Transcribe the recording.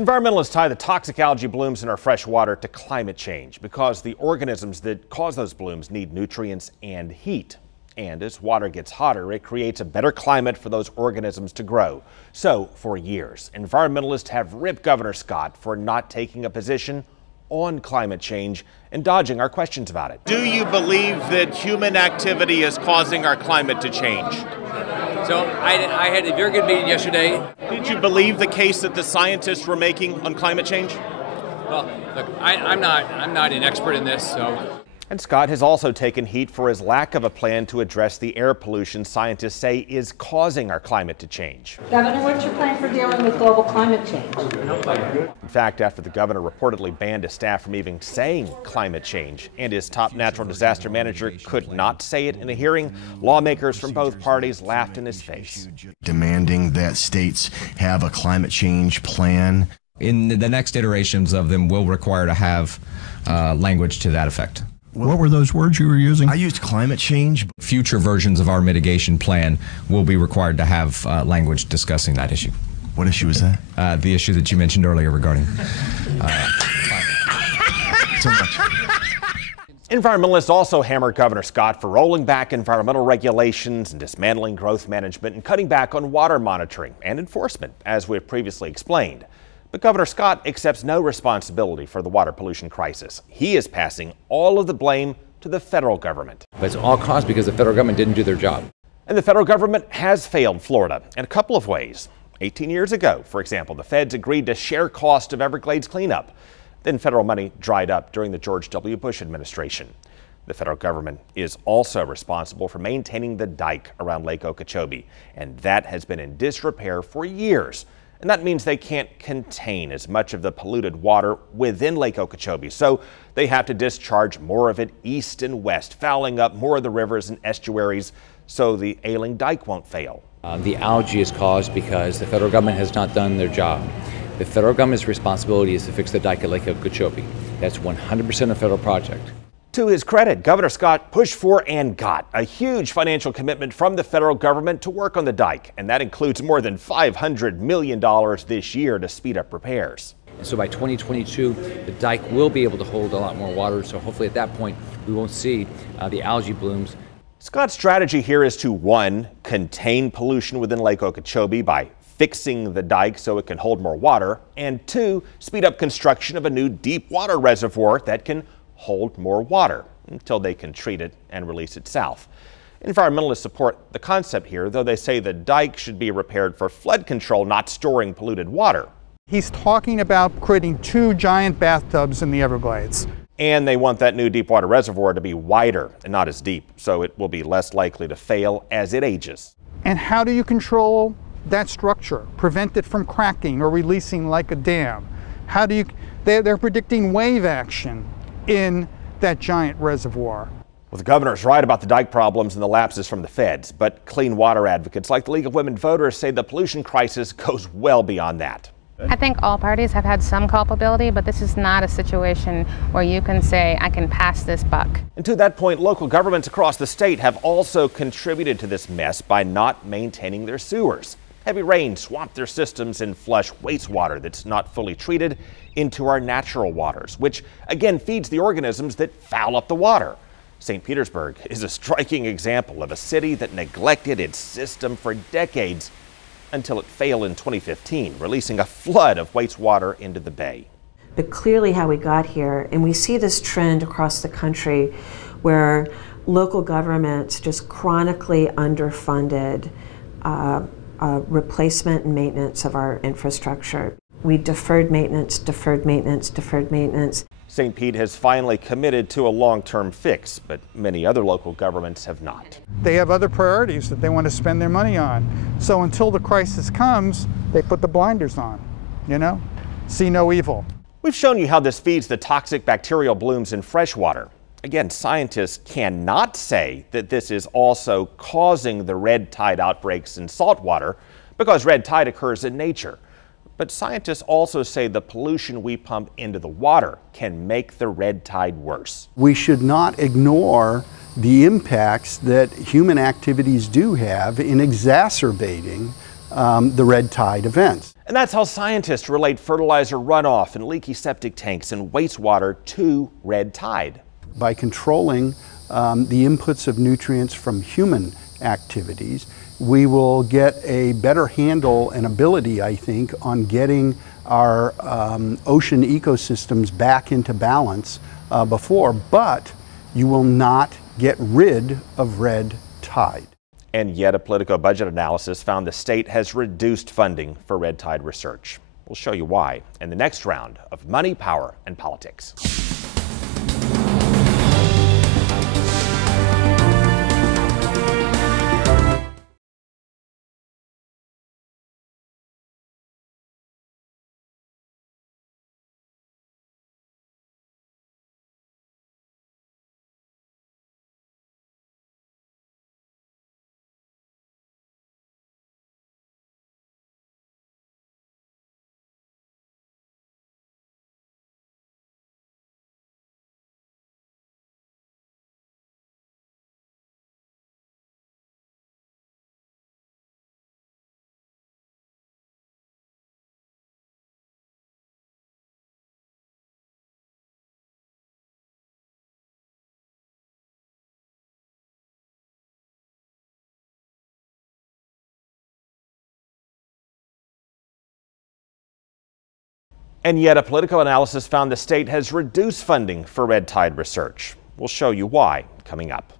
Environmentalists tie the toxic algae blooms in our fresh water to climate change because the organisms that cause those blooms need nutrients and heat. And as water gets hotter, it creates a better climate for those organisms to grow. So for years, environmentalists have ripped Governor Scott for not taking a position on climate change and dodging our questions about it. Do you believe that human activity is causing our climate to change? So I had a very good meeting yesterday. Did you believe the case that the scientists were making on climate change? Well, look, I'm not an expert in this, so. And Scott has also taken heat for his lack of a plan to address the air pollution scientists say is causing our climate to change. Governor, what's your plan for dealing with global climate change? In fact, after the governor reportedly banned his staff from even saying climate change and his top natural disaster manager could not say it in a hearing, lawmakers from both parties laughed in his face. Demanding that states have a climate change plan. In the next iterations of them, we'll require to have language to that effect. What were those words you were using? I used climate change. Future versions of our mitigation plan will be required to have language discussing that issue. What issue is that? The issue that you mentioned earlier regarding So much. Environmentalists also hammered Governor Scott for rolling back environmental regulations and dismantling growth management and cutting back on water monitoring and enforcement, as we have previously explained. But Governor Scott accepts no responsibility for the water pollution crisis. He is passing all of the blame to the federal government. But it's all caused because the federal government didn't do their job. And the federal government has failed Florida in a couple of ways. 18 years ago, for example, the feds agreed to share cost of Everglades cleanup. Then federal money dried up during the George W. Bush administration. The federal government is also responsible for maintaining the dike around Lake Okeechobee, and that has been in disrepair for years. And that means they can't contain as much of the polluted water within Lake Okeechobee. So they have to discharge more of it east and west, fouling up more of the rivers and estuaries so the ailing dike won't fail. The algae is caused because the federal government has not done their job. The federal government's responsibility is to fix the dike at Lake Okeechobee. That's 100% a federal project. To his credit, Governor Scott pushed for and got a huge financial commitment from the federal government to work on the dike, and that includes more than $500 million this year to speed up repairs. And so by 2022, the dike will be able to hold a lot more water, so hopefully at that point we won't see the algae blooms. Scott's strategy here is to, one, contain pollution within Lake Okeechobee by fixing the dike so it can hold more water, and two, speed up construction of a new deep water reservoir that can hold more water until they can treat it and release it south. Environmentalists support the concept here, though they say the dike should be repaired for flood control, not storing polluted water. He's talking about creating 2 giant bathtubs in the Everglades. And they want that new deep water reservoir to be wider and not as deep, so it will be less likely to fail as it ages. And how do you control that structure, prevent it from cracking or releasing like a dam? How do you, they're predicting wave action in that giant reservoir. Well, the governor's right about the dike problems and the lapses from the feds, but clean water advocates like the League of Women Voters say the pollution crisis goes well beyond that. I think all parties have had some culpability, but this is not a situation where you can say, I can pass this buck. And to that point, local governments across the state have also contributed to this mess by not maintaining their sewers. Heavy rain swamped their systems and flush wastewater that's not fully treated into our natural waters, which again feeds the organisms that foul up the water. St. Petersburg is a striking example of a city that neglected its system for decades until it failed in 2015, releasing a flood of wastewater into the bay. But clearly how we got here, and we see this trend across the country where local governments just chronically underfunded replacement and maintenance of our infrastructure. We deferred maintenance, deferred maintenance, deferred maintenance. St. Pete has finally committed to a long-term fix, but many other local governments have not. They have other priorities that they want to spend their money on. So until the crisis comes, they put the blinders on, you know? See no evil. We've shown you how this feeds the toxic bacterial blooms in freshwater. Again, scientists cannot say that this is also causing the red tide outbreaks in saltwater because red tide occurs in nature. But scientists also say the pollution we pump into the water can make the red tide worse. We should not ignore the impacts that human activities do have in exacerbating the red tide events. And that's how scientists relate fertilizer runoff and leaky septic tanks and wastewater to red tide. By controlling the inputs of nutrients from human activities, we will get a better handle and ability, I think, on getting our ocean ecosystems back into balance before, but you will not get rid of red tide. And yet a Politico budget analysis found the state has reduced funding for red tide research. We'll show you why in the next round of Money, Power, and Politics. And yet a Politico analysis found the state has reduced funding for red tide research. We'll show you why coming up.